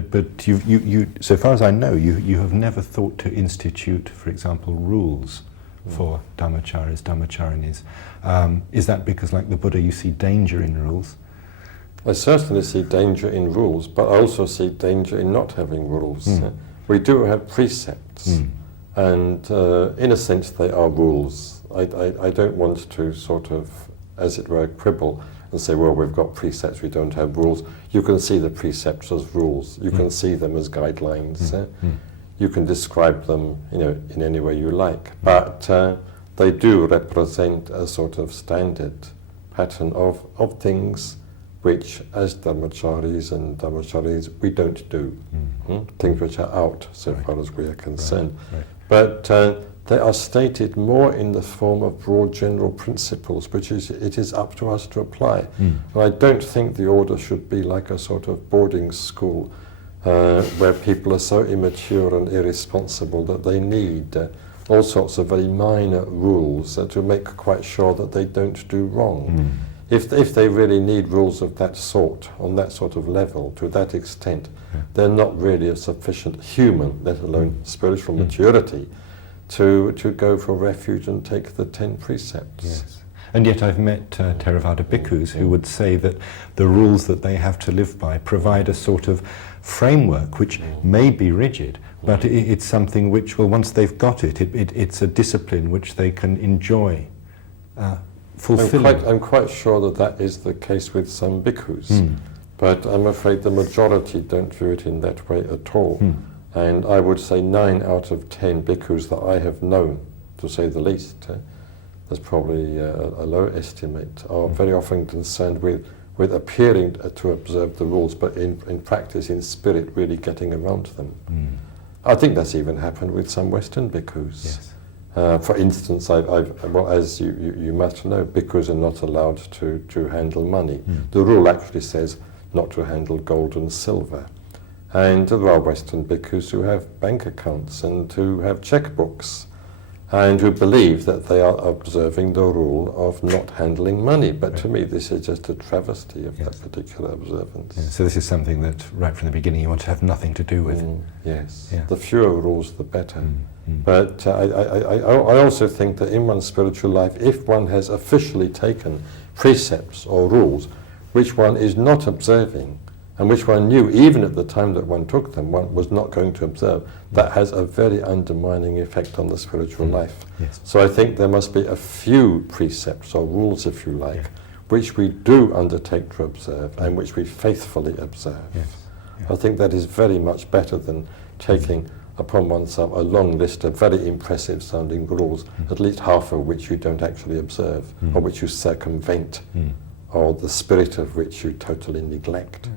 But you, so far as I know, you have never thought to institute, for example, rules for dhammacharis, dhammacharinis. Is that because, like the Buddha, you see danger in rules? I certainly see danger in rules, but I also see danger in not having rules. We do have precepts, and in a sense they are rules. I don't want to sort of, as it were, quibble and say, well, we've got precepts, we don't have rules. You can see the precepts as rules. You can see them as guidelines. You can describe them, in any way you like. But they do represent a sort of standard pattern of things which, as dhammacharis and dhammacharis, we don't do. Things which are out, so far as we are concerned. But they are stated more in the form of broad general principles, which it is up to us to apply. And I don't think the order should be like a sort of boarding school where people are so immature and irresponsible that they need all sorts of very minor rules to make quite sure that they don't do wrong. If they really need rules of that sort, on that sort of level, to that extent, they're not really a sufficient human, let alone spiritual maturity, to go for refuge and take the 10 precepts. Yes. And yet I've met Theravada bhikkhus who would say that the rules that they have to live by provide a sort of framework which may be rigid, but it's something which, well, once they've got it's a discipline which they can enjoy fulfilling. I'm quite sure that is the case with some bhikkhus, but I'm afraid the majority don't view it in that way at all. And I would say 9 out of 10 bhikkhus that I have known, to say the least, that's probably a low estimate, are very often concerned with appearing to observe the rules, but in practice, in spirit, really getting around them. I think that's even happened with some Western bhikkhus. For instance, well, as you must know, bhikkhus are not allowed to handle money. The rule actually says not to handle gold and silver. And there are Western bhikkhus who have bank accounts and who have checkbooks and who believe that they are observing the rule of not handling money. But to me, this is just a travesty of that particular observance. So this is something that, right from the beginning, you want to have nothing to do with. The fewer rules, the better. But I also think that in one's spiritual life, if one has officially taken precepts or rules which one is not observing, and which one knew, even at the time that one took them, one was not going to observe, that has a very undermining effect on the spiritual life. So I think there must be a few precepts or rules, if you like, which we do undertake to observe and which we faithfully observe. I think that is very much better than taking upon oneself a long list of very impressive sounding rules, at least half of which you don't actually observe, or which you circumvent, or the spirit of which you totally neglect.